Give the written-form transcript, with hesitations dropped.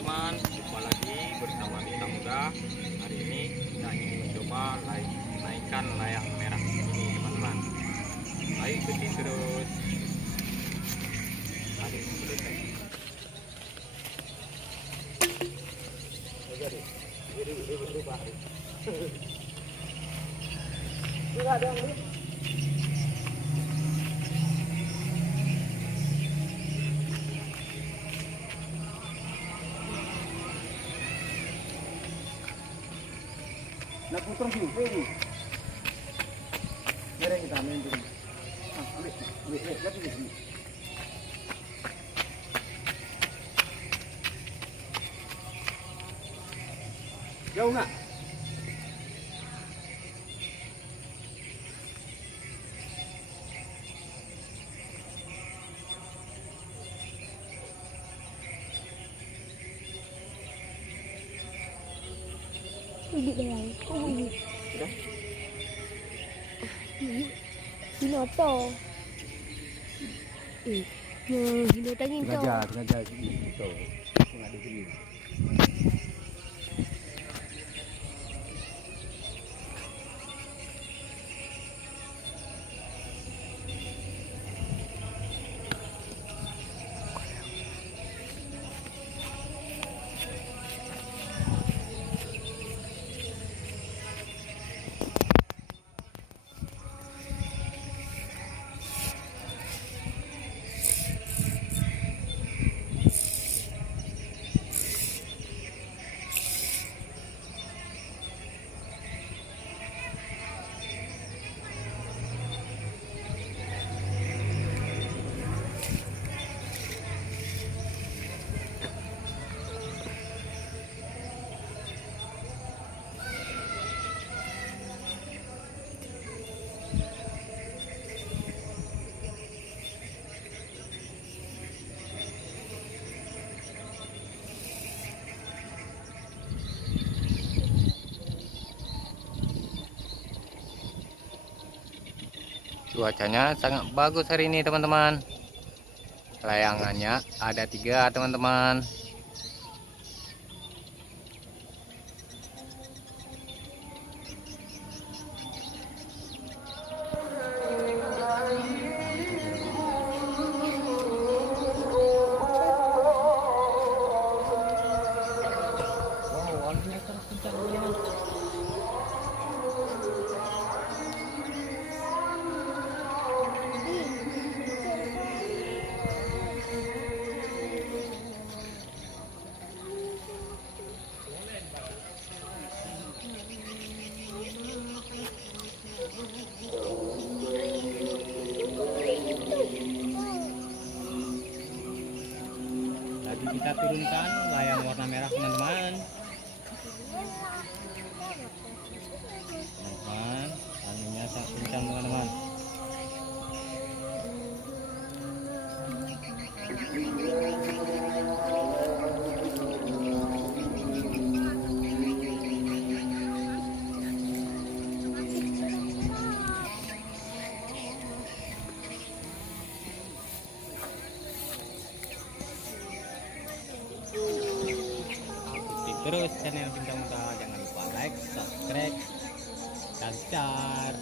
teman-teman, jumpa lagi bersama Bintang Muda. Hari ini kita ingin mencoba naikkan layang merah ini teman-teman. Ayo ikuti terus. Ayo terus. Nak putar juga ini. Mari kita main dulu. Ambil, lihat di sini. Jauh nggak? Bibit dah. Oh, bibit. Sudah? Binoto. Binoto ni tu. Sengaja gitu. Nggak di sini. Cuacanya sangat bagus hari ini teman-teman. Layangannya ada 3 teman-teman. Lagi kita turunkan layang warna merah teman-teman. Teman-teman, anginnya sangat kencang teman-teman. Terus channel Bintang Muda, jangan lupa like, subscribe, dan share.